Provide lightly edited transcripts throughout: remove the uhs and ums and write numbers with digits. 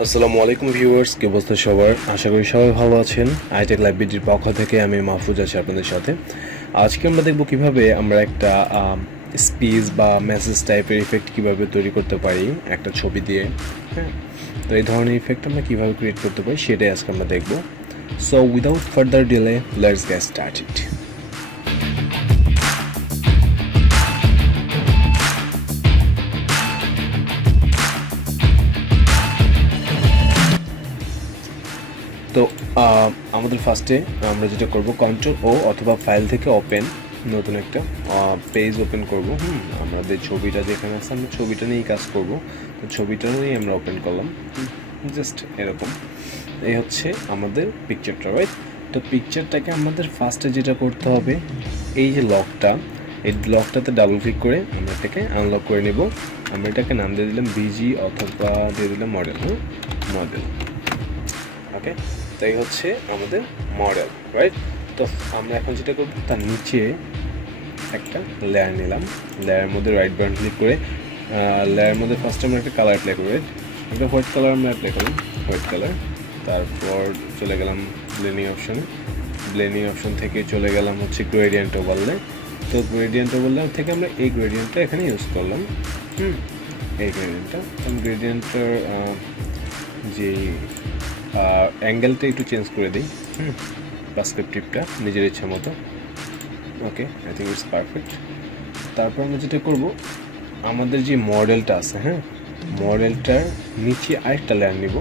আসসালামু আলাইকুম ভিউয়ার্স, কি অবস্থা সবার? আশা করি সবাই ভালো আছেন। ITech Lab BDর পক্ষ থেকে আমি মাহফুজ আছি আপনাদের সাথে। আজকে আমরা দেখব কিভাবে আমরা একটা স্পিচ বা মেসেজ টাইপের ইফেক্ট কিভাবে তৈরি করতে পারি একটা ছবি দিয়ে। হ্যাঁ, তো এই ধরনের ইফেক্ট আমরা কিভাবে ক্রিয়েট করতে পারি সেটাই আজকে আমরা দেখব। So without further delay let's get started. তো আমাদের ফার্স্টে আমরা যেটা করব, কন্ট্রোল অথবা ফাইল থেকে ওপেন, নতুন একটা পেজ ওপেন করব। আমাদের ছবিটা যেখানে আছে আমরা ছবিটা নিয়েই কাজ করব। তো ছবিটা নিয়েই আমরা ওপেন করলাম, জাস্ট এরকম। এই হচ্ছে আমাদের পিকচারটা, রাইট? তো পিকচারটাকে আমাদের ফার্স্টে যেটা করতে হবে, এই যে লকটা, এই লকটাতে ডাবল ক্লিক করে আমরা এটাকে আনলক করে নেব। আমরা এটাকে নাম দিয়ে দিলাম বিজি অথবা দিয়ে দিলাম মডেল। মডেল, ওকে। তাই হচ্ছে আমাদের মডেল, রাইট? তো আমরা এখন যেটা করব, তার নিচে একটা লেয়ার নিলাম। লেয়ারের মধ্যে রাইট বাটন ক্লিক করে লেয়ারের মধ্যে ফার্স্ট আমরা একটা কালার অ্যাপ্লাই করব। একটা হোয়াইট কালার আমরা অ্যাপ্লাই করলাম, হোয়াইট কালার। তারপর চলে গেলাম ব্লেন্ডিং অপশনে। ব্লেন্ডিং অপশন থেকে চলে গেলাম হচ্ছে গ্রেডিয়েন্ট ওভারলে। তো গ্রেডিয়েন্ট ওভারলে থেকে আমরা এই গ্রেডিয়েন্টটা এখানে ইউজ করলাম। এই গ্রেডিয়েন্টটা, গ্রেডিয়েন্টটার যে অ্যাঙ্গেলটা একটু চেঞ্জ করে দিই, পার্সপেক্টিভটা নিজের ইচ্ছা মতো। ওকে, আই থিঙ্ক ইটস পারফেক্ট। তারপর আমরা যেটা করব, আমাদের যে মডেলটা আছে, মডেলটার নিচে আরেকটা লেয়ার নিব।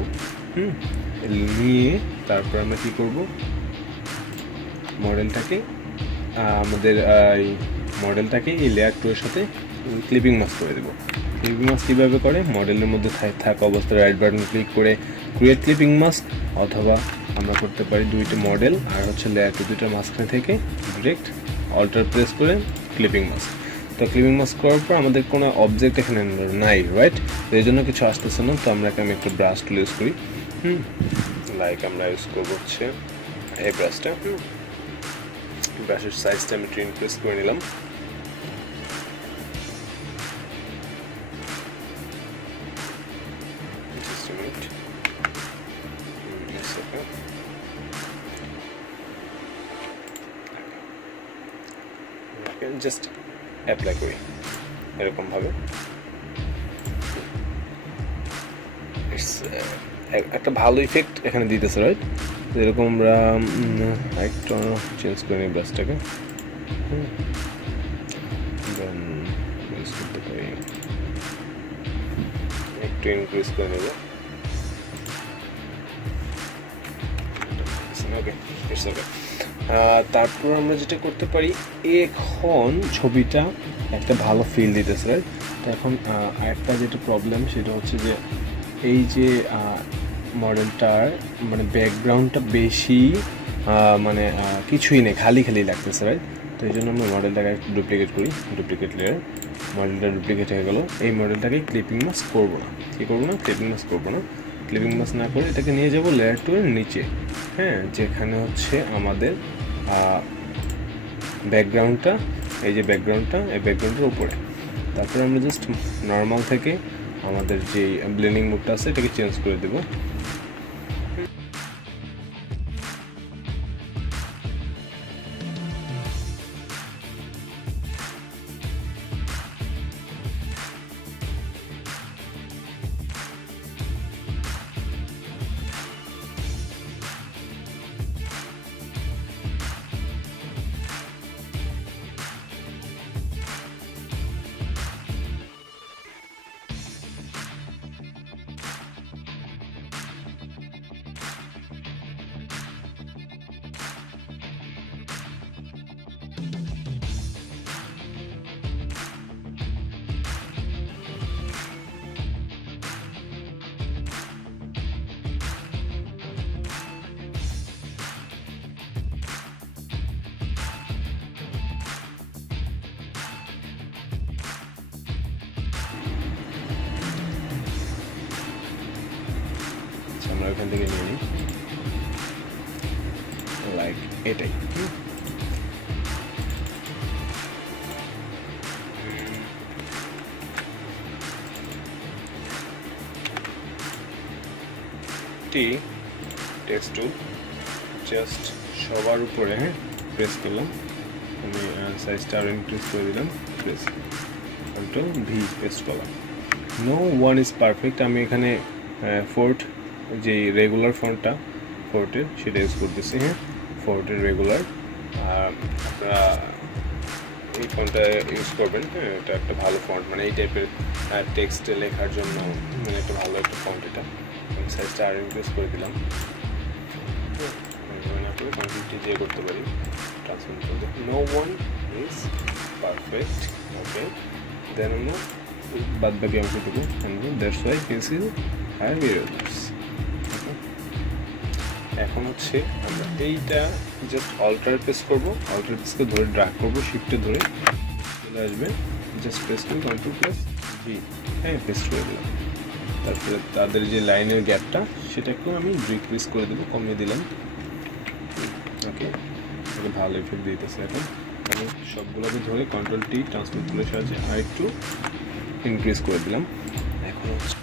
নিয়ে তারপর আমরা কী করব, মডেলটাকে এই লেয়ার টু এর সাথে ক্লিপিং মাস্ক করে দেবো। ক্লিপিং মাস্ক কীভাবে করে, মডেলের মধ্যে থাকা অবস্থায় রাইট বাটন ক্লিক করে ক্রিয়েট ক্লিপিং মাস্ক, অথবা আমরা করতে পারি দুইটা মডেল আর হচ্ছে লেয়ার টু, দুইটার মাঝখানে থেকে ডিরেক্ট অল্টার প্রেস করে ক্লিপিং মাস্ক। তো ক্লিপিং মাস্ক করার পর আমাদের কোনো অবজেক্ট এখানে নাই, রাইট? তো এই জন্য কিছু আসতেছে না। তো আমি একটা ব্রাশ টুল ইউজ করি। লাইক আমরা ইউজ করবো হচ্ছে এই ব্রাশটা। ব্রাশের সাইজটা আমি ইনক্রিজ করে নিলাম। জাস্ট অ্যাপ্লাই করি এরকমভাবে। একটা ভালো ইফেক্ট এখানে দিতেছে, রাইট? তো এরকম আমরা একটু চেঞ্জ করে নিই ব্রাশটাকে। দেন ইউজ করতে পারি, একটু ইনক্রিজ করে নেব। ওকে, ইটস ওকে। তারপর আমরা যেটা করতে পারি, এখন ছবিটা একটা ভালো ফিল দিতেছে, রাইট? তো এখন আরেকটা যেটা প্রবলেম, সেটা হচ্ছে যে এই যে মডেলটার মানে ব্যাকগ্রাউন্ডটা বেশি কিছুই নেই, খালি লাগতেছে, রাইট? তো এই জন্য আমরা মডেলটাকে একটু ডুপ্লিকেট করি, ডুপ্লিকেট লেয়ার। মডেলটা ডুপ্লিকেট হয়ে গেল। এই মডেলটাকে ক্লিপিং মাস্ক করবো না। কী করবো না? ক্লিপিং মাস্ক করবো না। ক্লিপিং মাস্ক না করে এটাকে নিয়ে যাব লেয়ার টু এর নিচে, যেখানে হচ্ছে আমাদের ব্যাকগ্রাউন্ডটা, এই যে ব্যাকগ্রাউন্ডটা, এই ব্যাকগ্রাউন্ডের উপরে। তারপরে আমরা জাস্ট নর্মাল থেকে আমাদের যে ব্লেন্ডিং মোডটা আছে এটাকে চেঞ্জ করে দেবো। আমরা ওখান থেকে নিয়ে নিই, লাইক এটাই। একটি টেক্সট টুল জাস্ট সবার উপরে প্রেস করলাম, আমি সাইজটা আরও ইনক্রিজ করে দিলাম, প্রেস কন্ট্রোল ভি পেস্ট করলাম। নো ওয়ান ইজ পারফেক্ট, আমি এখানে ফোর্ট যে রেগুলার ফন্টটা ফোর্টের সেটা ইউজ করতেছি, ফোর্টের রেগুলার। আপনারা এই ফন্টটা ইউজ করবেন, এটা একটা ভালো ফন্ট, মানে এই টাইপের টেক্সটে লেখার জন্য মানে একটা ভালো একটা ফন্ট এটা। আমি সাইজটা আর ইনক্রিজ করে দিলাম, কন্টিনিউটি দিয়ে করতে পারি, ট্রান্সফর্ম করতে। নো ওয়ান ইজ পারফেক্ট, ওকে। দেন আমরা বাদ বাকি অংশটুকু আনবো, that's why pencil have errors. এখন হচ্ছে আমরা এইটা জাস্ট অল্টার প্রেস করবো, অল্টার প্রেসকে ধরে ড্র্যাগ করবো, শিফটে ধরে চলে আসবে, জাস্ট প্রেস করে কন্ট্রোল প্লাস ভি, পেস্ট করে দিলাম। তারপরে তাদের যে লাইনের গ্যাপটা সেটা একটু আমি ডিক্রিজ করে দেবো, কমিয়ে দিলাম, ওকে। ভালো এফেক্ট দিতেছে। এখন আমি সবগুলোকে ধরে কন্ট্রোল টি ট্রান্সফর্ম টুলের সাহায্যে আর একটু ইনক্রিজ করে দিলাম। এখন হচ্ছে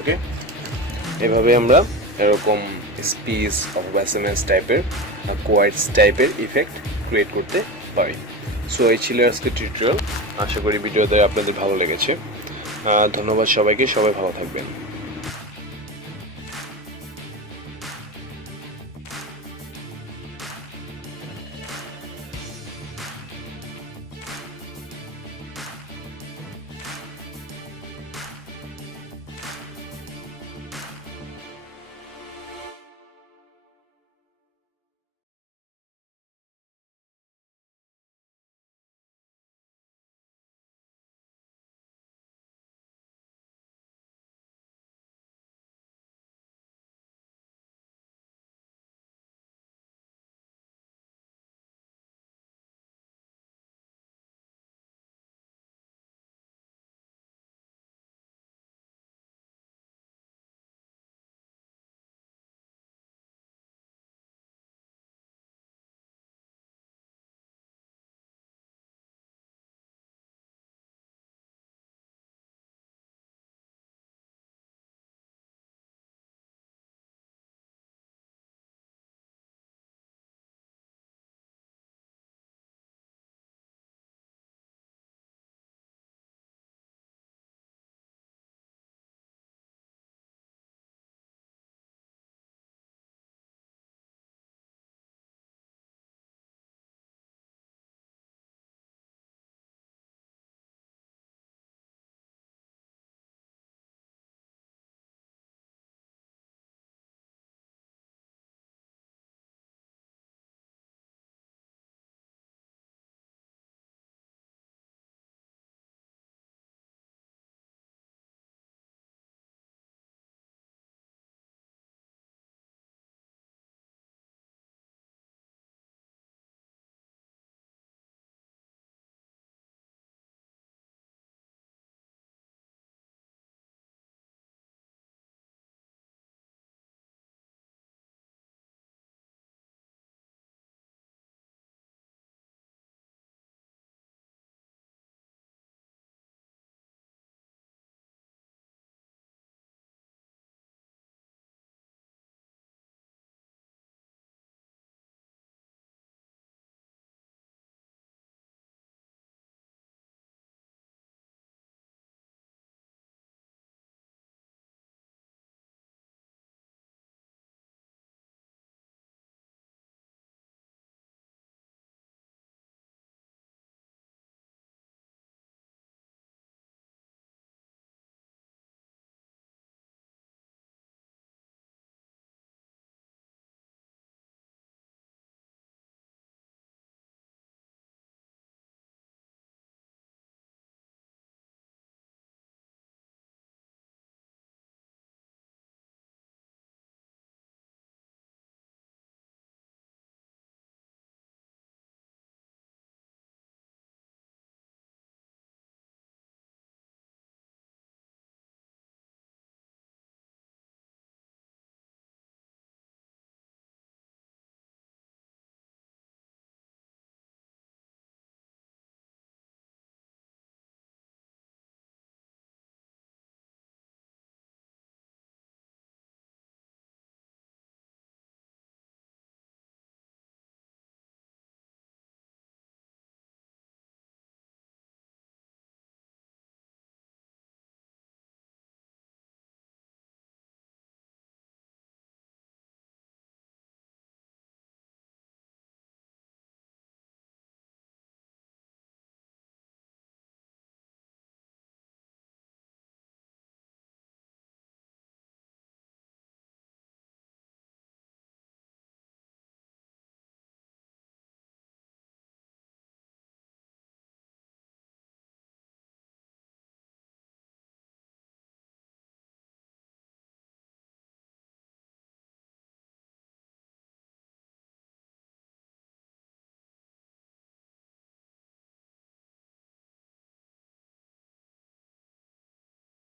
ওকে, এভাবে আমরা এরকম স্পিচ অথবা SMS টাইপের কোয়াইটস টাইপের ইফেক্ট ক্রিয়েট করতে পারি। সো এই ছিল আজকে টিউটোরিয়াল। আশা করি ভিডিওতে আপনাদের ভালো লেগেছে। ধন্যবাদ সবাইকে, সবাই ভালো থাকবেন।